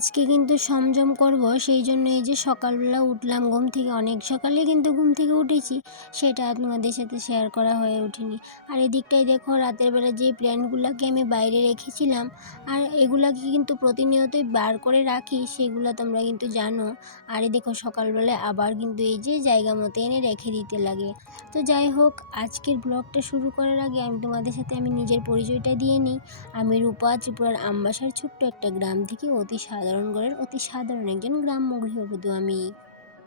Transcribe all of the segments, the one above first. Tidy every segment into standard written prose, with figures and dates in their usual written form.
আজকে কিন্তু সংযম করব, সেই জন্য এই যে সকালবেলা উঠলাম ঘুম থেকে, অনেক সকালে কিন্তু ঘুম থেকে উঠেছি, সেটা তোমাদের সাথে শেয়ার করা হয়ে ওঠেনি। আর এদিকটাই দেখো রাতের বেলা যে প্ল্যানগুলোকে আমি বাইরে রেখেছিলাম, আর এগুলাকে কিন্তু প্রতিনিয়তই বার করে রাখি, সেগুলো তোমরা কিন্তু জানো। আর এই দেখো সকালবেলায় আবার কিন্তু এই যে জায়গা মতো এনে রেখে দিতে লাগে। তো যাই হোক, আজকের ব্লগটা শুরু করার আগে আমি তোমাদের সাথে আমি নিজের পরিচয়টা দিয়ে নিই। আমি রূপা, ত্রিপুরার আমবাসার ছোট্ট একটা গ্রাম থেকে অতি সাধারণ ঘরের অতি সাধারণ একজন গ্রাম্য গৃহবধূ আমি।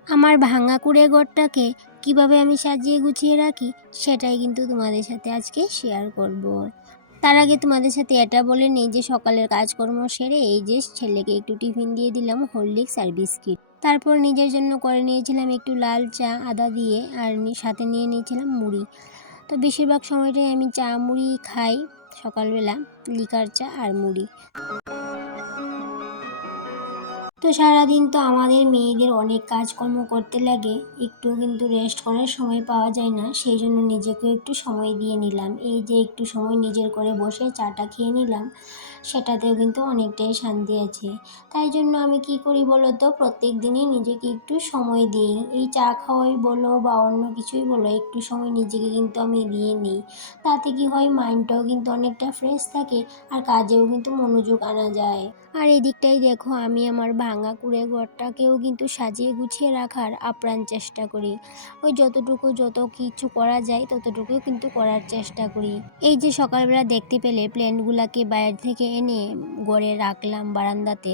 আমার ভাঙা কুঁড়ে ঘরটাকে কিভাবে আমি সাজিয়ে গুছিয়ে রাখি, সেটাই কিন্তু তোমাদের সাথে আজকে শেয়ার করব। তার আগে তোমাদের সাথে এটা বলে নিই যে সকালের কাজকর্ম সেরে এই যে ছেলেকে একটু টিফিন দিয়ে দিলাম হরলিক্স আর বিস্কিট। তারপর নিজের জন্য করে নিয়েছিলাম একটু লাল চা আদা দিয়ে, আর সাথে নিয়ে নিয়েছিলাম মুড়ি। তো বেশিরভাগ সময়টাই আমি চা মুড়ি খাই সকালবেলা, লিকার চা আর মুড়ি। তো সারাদিন তো আমাদের মেয়েদের অনেক কাজকর্ম করতে লাগে, একটু কিন্তু রেস্ট করার সময় পাওয়া যায় না, সেই জন্য নিজেকে একটু সময় দিয়ে নিলাম। এই যে একটু সময় নিজের করে বসে চাটা খেয়ে নিলাম, সেটাতেও কিন্তু অনেকটাই শান্তি আছে। তাই জন্য আমি কি করি বলো তো, প্রত্যেক দিনই নিজেকে একটু সময় দিই। এই চা খাওয়াই বলো বা অন্য কিছুই বলো, একটু সময় নিজেকে কিন্তু আমি দিয়ে নিই। তাতে কি হয়, মাইন্ডটাও কিন্তু অনেকটা ফ্রেশ থাকে, আর কাজেও কিন্তু মনোযোগ আনা যায়। আর এদিকটাই দেখো আমি আমার ভাঙা কুঁড়ে ঘরটাকেও কিন্তু সাজিয়ে গুছিয়ে রাখার আপ্রাণ চেষ্টা করি। ওই যত কিছু করা যায় ততটুকুই কিন্তু করার চেষ্টা করি। এই যে সকালবেলা দেখতে পেলে প্ল্যান্টগুলোকে বাইরে থেকে এনে ঘরে রাখলাম বারান্দাতে।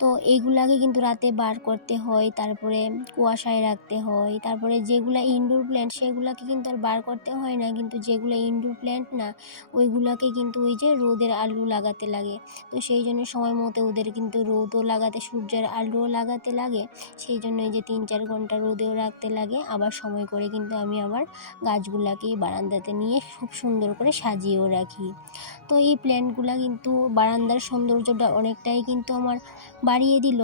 তো এইগুলাকে কিন্তু রাতে বার করতে হয়, তারপরে কুয়াশায় রাখতে হয়, তারপরে যেগুলো ইনডোর প্ল্যান্ট সেগুলোকে কিন্তু আর বার করতে হয় না, কিন্তু যেগুলো ইনডোর প্ল্যান্ট না ওইগুলোকে কিন্তু ওই যে রোদের আলো লাগাতে লাগে। তো সেই জন্য সময় মতো ওদের কিন্তু রোদও লাগাতে, সূর্যের আলোও লাগাতে লাগে। সেই জন্য এই যে 3-4 ঘন্টা রোদেও রাখতে লাগে, আবার সময় করে কিন্তু আমি আমার গাছগুলাকে বারান্দাতে নিয়ে খুব সুন্দর করে সাজিয়েও রাখি। তো এই প্ল্যান্টগুলো কিন্তু বারান্দার সৌন্দর্যটা অনেকটাই কিন্তু আমার বাড়িয়ে দিল।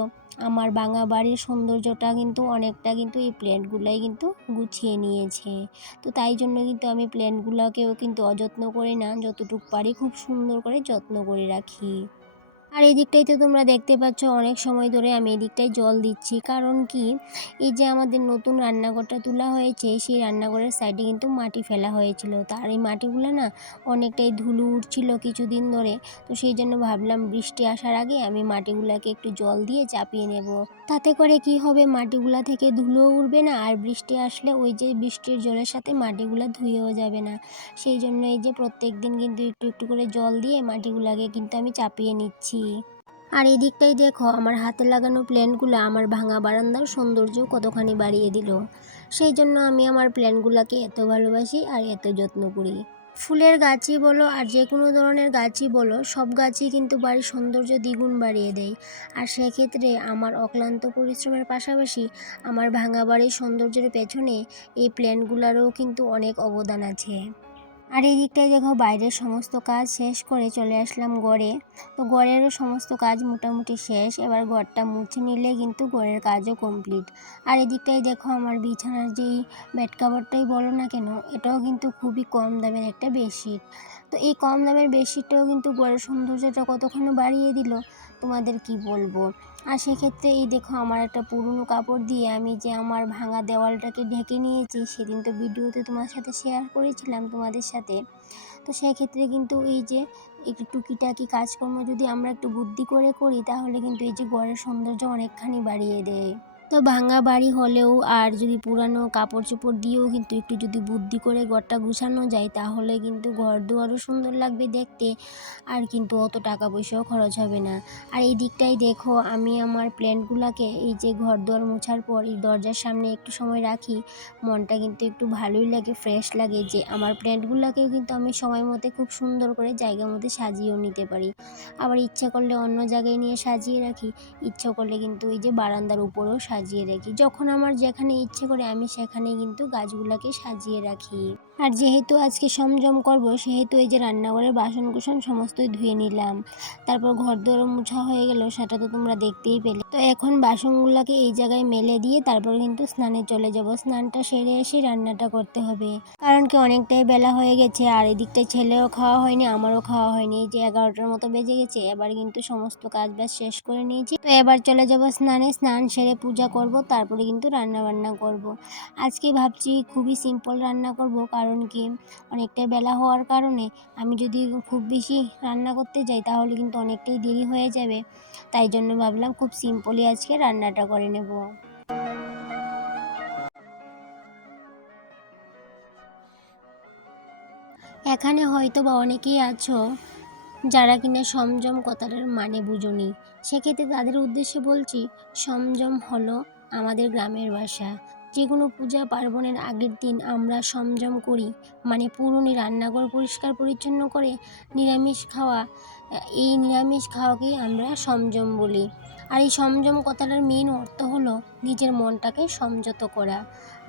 আমার ভাঙা বাড়ির সৌন্দর্যটা কিন্তু অনেকটা কিন্তু এই প্ল্যান্টগুলাই কিন্তু গুছিয়ে নিয়েছে। তো তাই জন্য কিন্তু আমি প্ল্যান্টগুলোকেও কিন্তু অযত্ন করি না, যতটুকু পারি খুব সুন্দর করে যত্ন করে রাখি। আর এই দিকটাই তো তোমরা দেখতে পাচ্ছ অনেক সময় ধরে আমি এই দিকটায় জল দিচ্ছি, কারণ কি, এই যে আমাদের নতুন রান্নাঘরটা তোলা হয়েছে, সেই রান্নাঘরের সাইডে কিন্তু মাটি ফেলা হয়েছিল, তার এই মাটিগুলো না অনেকটাই ধুলো উঠছিল কিছুদিন ধরে। তো সেই জন্য ভাবলাম বৃষ্টি আসার আগে আমি মাটিগুলোকে একটু জল দিয়ে চাপিয়ে নেব। তাতে করে কি হবে, মাটিগুলা থেকে ধুলোও উঠবে না, আর বৃষ্টি আসলে ওই যে বৃষ্টির জলের সাথে মাটিগুলো ধুয়েও যাবে না। সেই জন্য এই যে প্রত্যেক দিন কিন্তু একটু একটু করে জল দিয়ে মাটিগুলোকে কিন্তু আমি চাপিয়ে নিচ্ছি। আর এই দিকটাই দেখো আমার হাতে লাগানো প্ল্যান্টগুলো আমার ভাঙা বারান্দার সৌন্দর্য কতখানি বাড়িয়ে দিল। সেই জন্য আমি আমার প্ল্যান্টগুলোকে এত ভালোবাসি আর এত যত্ন করি। ফুলের গাছই বলো আর যে কোনো ধরনের গাছই বলো, সব গাছই কিন্তু বাড়ির সৌন্দর্য দ্বিগুণ বাড়িয়ে দেয়। আর সেক্ষেত্রে আমার অক্লান্ত পরিশ্রমের পাশাপাশি আমার ভাঙা বাড়ির সৌন্দর্যের পেছনে এই প্ল্যান্টগুলোরও কিন্তু অনেক অবদান আছে। আর এই দিকটায় দেখো বাইরের সমস্ত কাজ শেষ করে চলে আসলাম ঘরে। তো ঘরেরও সমস্ত কাজ মোটামুটি শেষ, এবার ঘরটা মুছে নিলে কিন্তু ঘরের কাজও কমপ্লিট। আর এদিকটাই দেখো আমার বিছানার যেই বেড কাভারটাই বলো না কেন, এটাও কিন্তু খুবই কম দামের একটা বেডশিট। তো এই কম দামের বেডশিটটাও কিন্তু ঘরের সৌন্দর্যটা কতখানি বাড়িয়ে দিল, তোমাদের কি বলবো। আর সেক্ষেত্রে এই দেখো আমার একটা পুরনো কাপড় দিয়ে আমি যে আমার ভাঙা দেওয়ালটাকে ঢেকে নিয়েছি, সেদিন তো ভিডিওতে তোমার সাথে শেয়ার করেছিলাম তোমাদের সাথে। তো সেক্ষেত্রে কিন্তু এই যে একটু টুকিটাকি কাজকর্ম যদি আমরা একটু বুদ্ধি করে করি, তাহলে কিন্তু এই যে ঘরের সৌন্দর্য অনেকখানি বাড়িয়ে দেয়। তো ভাঙা বাড়ি হলেও আর যদি পুরানো কাপড় চোপড় দিয়েও কিন্তু একটু যদি বুদ্ধি করে ঘরটা গুছানো যায়, তাহলে কিন্তু ঘর দুয়ারও সুন্দর লাগবে দেখতে, আর কিন্তু অত টাকা পয়সাও খরচ হবে না। আর এই দিকটাই দেখো আমি আমার প্ল্যান্টগুলোকে এই যে ঘর দুয়ার মোছার পর এই দরজার সামনে একটু সময় রাখি, মনটা কিন্তু একটু ভালোই লাগে, ফ্রেশ লাগে, যে আমার প্ল্যান্টগুলোকেও কিন্তু আমি সময় মতো খুব সুন্দর করে জায়গার মধ্যে সাজিয়েও নিতে পারি। আবার ইচ্ছা করলে অন্য জায়গায় নিয়ে সাজিয়ে রাখি, ইচ্ছা করলে কিন্তু এই যে বারান্দার উপরেও সাজিয়ে রাখি। যখন আমার যেখানে ইচ্ছে করে আমি সেখানে কিন্তু গাছগুলোকে সাজিয়ে রাখি। আর যেহেতু আজকে সংযম করব, সেহেতু এই যে রান্নাঘরের বাসন-কুসন সমস্তই ধুয়ে নিলাম। তারপর ঘরদোরও মোছা হয়ে গেল, সেটা তো তোমরা দেখতেই পেলে। তো এখন বাসনগুলোকে এই জায়গায় মেলে দিয়ে তারপর কিন্তু স্নানে চলে যাব। স্নানটা সেরে এসে রান্নাটা করতে হবে, কারণ কি অনেকটাই বেলা হয়ে গেছে। আর এদিকটায় ছেলেও খাওয়া হয়নি, আমারও খাওয়া হয়নি। এই যে 11টার মতো বেজে গেছে। এবার কিন্তু সমস্ত কাজ বাজ শেষ করে নিয়েছি। তো এবার চলে যাব স্নানে। স্নান সেরে পূজা করব, তারপরে কিন্তু রান্না বান্না করব। আজকে ভাবছি খুবই সিম্পল রান্না করব, কারণ কি অনেকটাই বেলা হওয়ার কারণে আমি যদি খুব বেশি রান্না করতে যাই তাহলে কিন্তু অনেকটাই দেরি হয়ে যাবে। তাই জন্য ভাবলাম খুব সিম্পলই আজকে রান্নাটা করে নেব। এখানে হয়তো বা অনেকেই আছো যারা কিনা সংযম কথাটার মানে বুঝোনি। সেক্ষেত্রে তাদের উদ্দেশ্যে বলছি, সংযম হলো আমাদের গ্রামের ভাষা। যে কোনো পূজা পার্বণের আগের দিন আমরা সংযম করি, মানে পুরনো রান্নাঘর পরিষ্কার পরিচ্ছন্ন করে নিরামিষ খাওয়া। এই নিরামিষ খাওয়াকেই আমরা সংযম বলি। আর এই সংযম কথাটার মেন অর্থ হলো নিজের মনটাকে সংযত করা।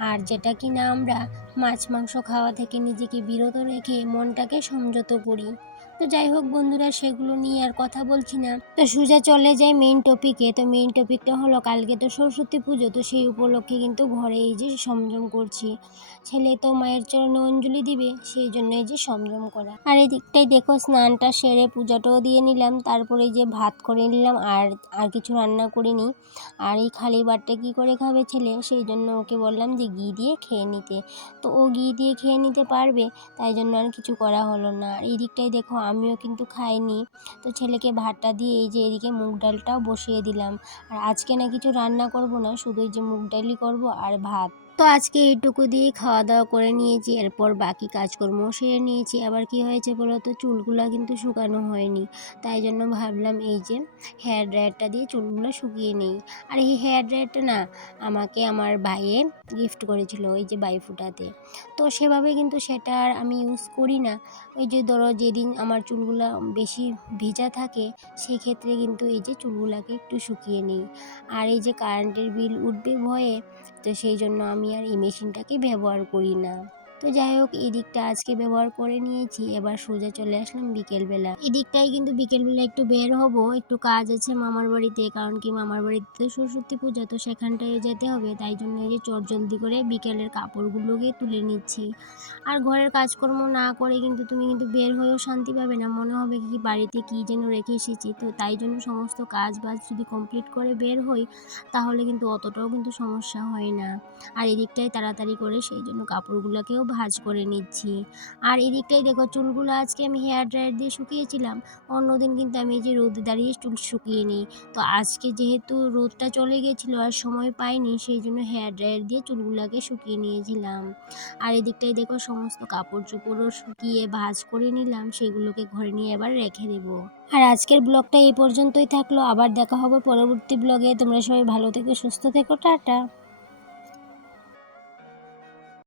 আর যেটা কিনা আমরা মাছ মাংস খাওয়া থেকে নিজেকে বিরত রেখে মনটাকে সংযত করি। তো যাই হোক বন্ধুরা, সেগুলো নিয়ে আর কথা বলছি না। তো সোজা চলে যাই মেইন টপিকে। তো মেইন টপিকটা হলো, কালকে তো সরস্বতী পুজো, তো সেই উপলক্ষে কিন্তু ঘরে এই যে সংযম করছি। ছেলে তো মায়ের চরণে অঞ্জলি দিবে, সেই জন্য এই যে সংযম করা। আর এই দিকটাই দেখো, স্নানটা সেরে পূজাটাও দিয়ে নিলাম, তারপরে এই যে ভাত করে নিলাম। আর আর কিছু রান্না করিনি। আর এই খালি ভাতটা কী করে খাবে ছেলে, সেই জন্য ওকে বললাম যে ঘি দিয়ে খেয়ে নিতে। তো ও ঘি দিয়ে খেয়ে নিতে পারবে, তাই জন্য আর কিছু করা হলো না। আর এই দিকটাই দেখো, আমিও কিন্তু খাইনি। তো ছেলেকে ভাতটা দিয়ে এই যে এদিকে মুগ ডালটাও বসিয়ে দিলাম। আর আজকে না কিছু রান্না করব না, শুধু এই যে মুগ ডালই করব আর ভাত। তো আজকে এইটুকু দিয়েই খাওয়া দাওয়া করে নিয়েছি। এরপর বাকি কাজকর্ম সেরে নিয়েছি। আবার কি হয়েছে বলো তো, চুলগুলো কিন্তু শুকানো হয়নি। তাই জন্য ভাবলাম এই যে হেয়ার ড্রায়ারটা দিয়ে চুলগুলো শুকিয়ে নেই। আর এই হেয়ার ড্রায়ারটা না আমাকে আমার ভাইয়ে গিফট করেছিল ওই যে বাইফোঁটাতে। তো সেভাবে কিন্তু সেটা আর আমি ইউজ করি না। ওই যে ধরো যেদিন আমার চুলগুলো বেশি ভেজা থাকে, সেক্ষেত্রে কিন্তু এই যে চুলগুলোকে একটু শুকিয়ে নিই। আর এই যে কারেন্টের বিল উঠবে ভয়ে, তো সেই জন্য আমি আর এই মেশিনটাকে ব্যবহার করি না। তো যাই হোক, এই দিকটা আজকে ব্যবহার করে নিয়েছি। এবার সোজা চলে আসলাম বিকেলবেলা। এই দিকটাই কিন্তু বিকেলবেলা একটু বের হব, একটু কাজ আছে মামার বাড়িতে, কারণ কি মামার বাড়িতে তো সরস্বতী পূজা, তো সেখানটায় যেতে হবে। তাই জন্য এই যে চটজলদি করে বিকেলের কাপড়গুলোকে তুলে নিচ্ছি। আর ঘরের কাজকর্ম না করে কিন্তু তুমি কিন্তু বের হয়েও শান্তি পাবে না, মনে হবে কি বাড়িতে কী যেন রেখে এসেছি। তো তাই জন্য সমস্ত কাজ বাজ যদি কমপ্লিট করে বের হই, তাহলে কিন্তু অতটাও কিন্তু সমস্যা হয় না। আর এদিকটাই তাড়াতাড়ি করে সেই জন্য কাপড়গুলোকেও ভাঁজ করে নিচ্ছি। আর এদিকটাই দেখো, চুলগুলো আজকে আমি হেয়ার ড্রায়ার দিয়ে শুকিয়েছিলাম। অন্যদিন কিন্তু আমি এই যে রোদে দাঁড়িয়ে চুল শুকিয়ে নিই। তো আজকে যেহেতু রোদটা চলে গেছিলো আর সময় পাইনি, সেই জন্য হেয়ার ড্রায়ার দিয়ে চুলগুলোকে শুকিয়ে নিয়েছিলাম। আর এদিকটাই দেখো, সমস্ত কাপড় চোপড়ও শুকিয়ে ভাঁজ করে নিলাম, সেগুলোকে ঘরে নিয়ে এবার রেখে দেবো। আর আজকের ব্লগটা এই পর্যন্তই থাকলো। আবার দেখা হবে পরবর্তী ব্লগে। তোমরা সবাই ভালো থেকো, সুস্থ থেকো, টাটা।